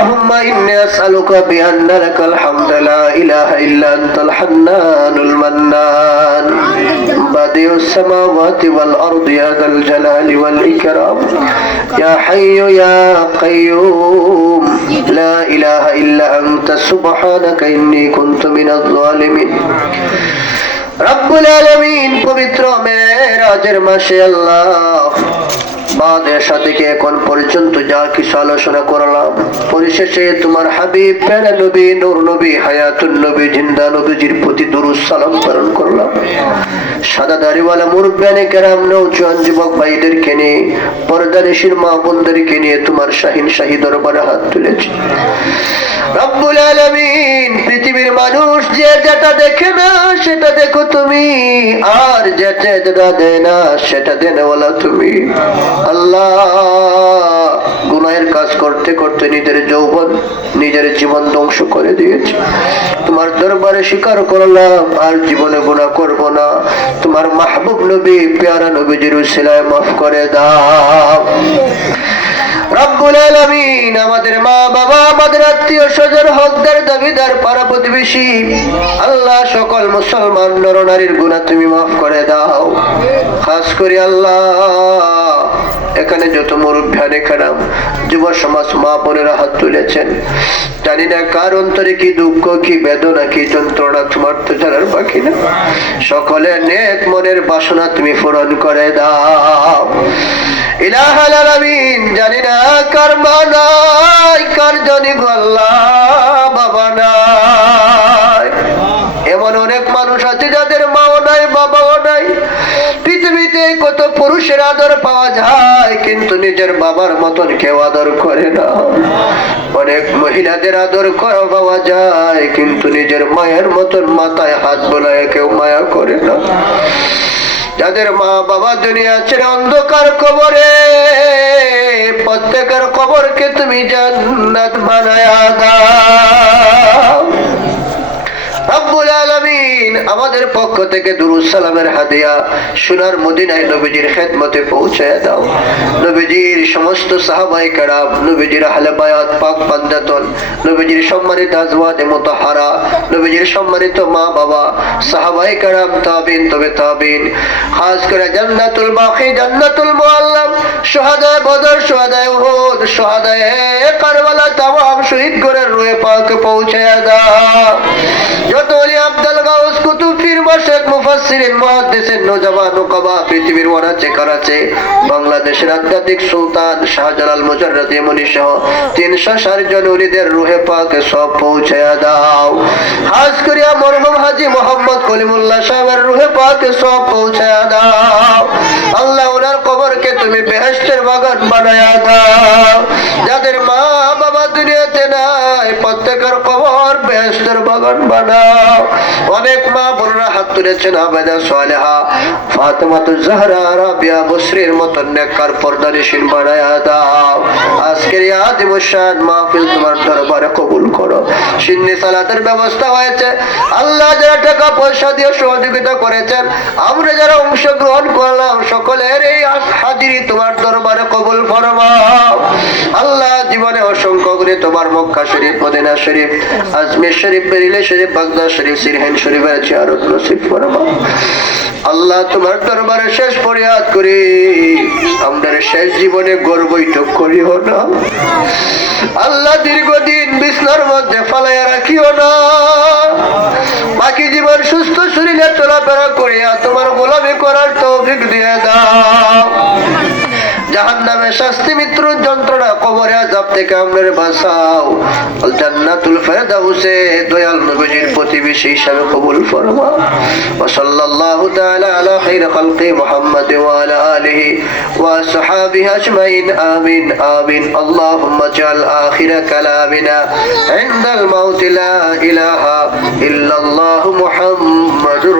اللهم إني أسألك بأن لك الحمد لا إله إلا أنت الحنان المنان بديع السماوات والأرض يا ذا الجلال والإكرام يا حي يا قيوم لا إله إلا أنت سبحانك إني كنت من الظالمين রব্বুল আলামিন পবিত্র মেরাজের মাসে আল্লাহ বাদের সাথে এখন পর্যন্ত যা কিছু আলোচনা করলাম? পরিশেষে তোমার হাবিব নবী নবী, হায়াতুন নবী, জিন্দা নবীজির প্রতি দুরুদ সালাম প্রেরণ করলাম। সাদা দাড়িওয়ালা মুরব্বানে কেরাম যুবক ভাইদেরকে নিয়ে পর্দানিশীর মা বোনদেরকে নিয়ে তোমার শাহিন শাহী দরবারে হাত তুলেছি। রব্বুল আলামিন, পৃথিবীর মানুষ যে যেটা দেখে না, সেটা দেখো তুমি। আর সেটা তুমি। কাজ করতে করতে নিজের যৌবন, নিজের জীবন ধ্বংস করে দিয়েছে। তোমার দরবারে স্বীকার করলাম, আর জীবনে গুণা করব না। তোমার মাহবুব নবী, পেয়ারা নবীজির উসিলায় মাফ করে দাও। রব্বুল আলামিন আমাদের মা, বাবা, আমাদের আত্মীয় স্বজন, হকদার, দাবিদার, পাড়া প্রতিবেশী, আল্লাহ সকল মুসলমান নরনারীর গুণা তুমি মাফ করে দাও। খাস করে আল্লাহ। এখানে যত মুরব্বান খারাপ যুব সমাজ মা বোনেরা হাত তুলেছেন। জানি না কার অন্তরে কি দুঃখ, কি বেদনা, কি যন্ত্রণা তোমার তো জানার বাকি না। সকলে নেক মনের বাসনা তুমি পূরণ করে দাও। ইলাহাল জানি না কার মা নাই কত পুরুষের আদর পাওয়া যায়, কিন্তু নিজের বাবার মতন কেউ আদর করে না। অনেক মহিলাদের আদর করা পাওয়া যায়, কিন্তু নিজের মায়ের মতন মাথায় হাত বোলায় কেউ মায়া করে না। যাদের মা বাবা দুনিয়া ছেড়ে অন্ধকার কবরে, প্রত্যেকের কবরকে তুমি জান্নাত বানায়া দাও। আলামিন আমাদের পক্ষ থেকে সালামের হাদিয়া সোনার মদিনায় নবীজির খেদমতে পৌঁছায় দাও। নবীজির সমস্ত সাহাবাই কারাম, নবীজির আহলে বায়াত, পাক পান্দাতন নবীজির সম্মানিত আজওয়াজে মুতাহারা, নবীজির সম্মানিত মা বাবা সাহাবাই কারাম, তাবিন, তবে তাবিন, খাস করে জান্নাতুল বাকি, জান্নাতুল মুআল্লাম, শুহাদায়ে বদর, শুহাদায়ে উহুদ, শুহাদায়ে কারবালা তামাম শহীদ করে রুয়ে পাক পৌঁছায় দাও। যত ওলি আব্দুল গাউস কুতুব পীর মাশায়েখ মুফাসসিরিন মুহাদ্দিসিন নওজওয়ান নকবা পৃথিবীর ওয়ারাচে কারাচে বাংলাদেশের আধ্যাত্মিক সুলতান শাহজালাল মুজাররদ ইমনি সহ 360 জন ওলিদের রূহে পাকে সব পৌঁছায়া দাও। খাস করিয়া মরহুম হাজী মোহাম্মদ সব পৌঁছায়া দাও। তুমি বেহেশতের বাগান বানায়া দাও। যাদের মা বাবা দুনিয়াতে বেহেশতের অনেক মা বোনরা হাত তুলেছেন ব্যবস্থা হয়েছে। আল্লাহ টাকা পয়সা দিয়ে সহযোগিতা করেছেন, আমরা যারা অংশগ্রহণ করলাম, সকলের এই হাজিরি তোমার দরবারে কবুল ফরমাও। করে তোমার Mecca Sharif, Medina Sharif Ajmer Sharif Bareilly Sharif, Baghdad Sharif, Sirhind শরীফের জিয়ারত নসিব ফরমাও আল্লাহ তোমার দরবারে শেষ ফরিয়াদ করি। আমাদের শেষ জীবনে গর্বইটক করিও না। আল্লাহ দীর্ঘদিন বিছনার মধ্যে ফালাইয়া রাখিও না। বাকি জীবন সুস্থ শরীরে চলাফেরা করিয়া তোমার গোলামি করার তৌফিক দিয়ে দাও। জাহান নামে শাস্তি মিত্র যন্ত্রণা কবরে আজাব থেকে আমাদের বাঁচাও জান্নাতুল ফেরদাউসে দয়াল নবীজির প্রতিবেশী হিসাবে কবুল ফরমাও ওয়া সাল্লাল্লাহু তাআলা আলা খাইর খালকি মুহাম্মদ ওয়া আলা আলিহি ওয়া সাহাবিহি আজমাইন আমিন আমিন আল্লাহুম্মা জাল আখির কালামিনা ইনদাল মাউত লা ইলাহা ইল্লাল্লাহু মুহাম্মাদুর